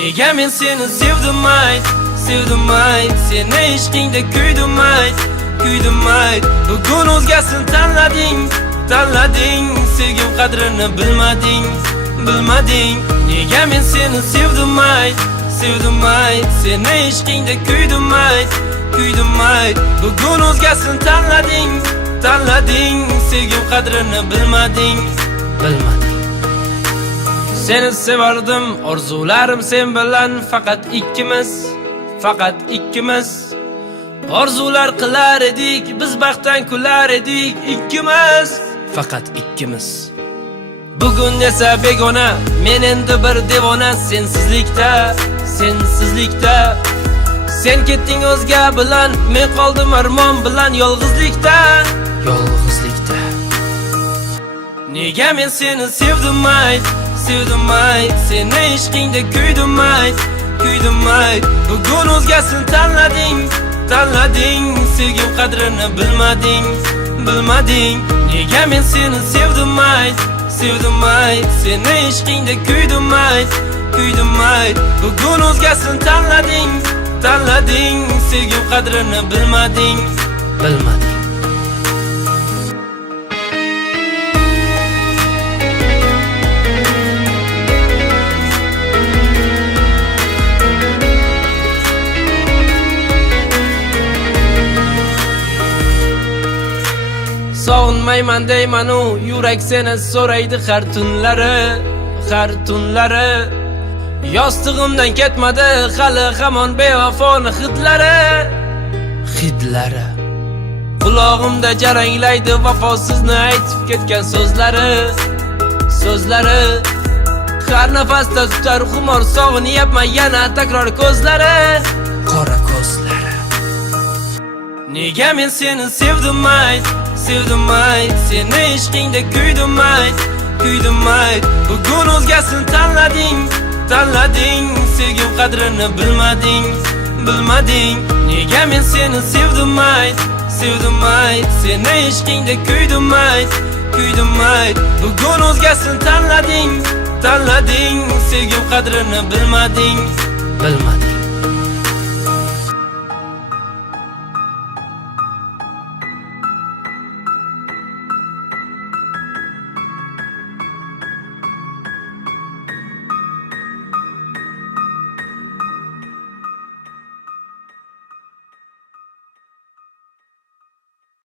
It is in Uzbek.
Nega men seni sevdim ayt, seni ishqingda kuydim ayt. Bugun o'zgasini tanlading, sevgim qadrini bilmading. Nega men seni sevdim ayt, seni ishqingda kuydim ayt. Bugun o'zgasini tanlading, sevgim qadrini bilmading. Seni sevardim, orzularim sen bilan faqat ikkimiz. Orzular qilar edik, biz baxtdan kular edik, faqat ikkimiz. Bugun esa begona, men endi bir devona sensizlikda. Sen ketding o'zga bilan, men qoldim armon bilan yolg'izlikda. Nega men seni sevdim ayt, seni ishqingda kuydim ayt. Bugun o'zgasini tanlading, sevgim qadrini bilmading. Nega men seni sevdim ayt, seni ishqingda kuydim ayt. Bugun o'zgasini tanlading, sevgim qadrini bilmading. Sog'inmayman deyman-u, yurak seni so'raydi har tunlari. Yostig'imdan ketmadi hali hamon bevafoni hidlari. Qulog'imda jaranglaydi vafosizni aytib ketgan so'zlari. Har nafasda tutar xumor, sog'inyapman yana takror ko'zlari. Qora ko'zlari. Nega men seni sevdim ayt, seni ishqingda kuydim ayt. Bugun o'zgasini tanlading, sevgim qadrini bilmading. Nega men seni sevdim ayt, seni ishqingda kuydim ayt. Bugun o'zgasini tanlading, sevgim qadrini bilmading.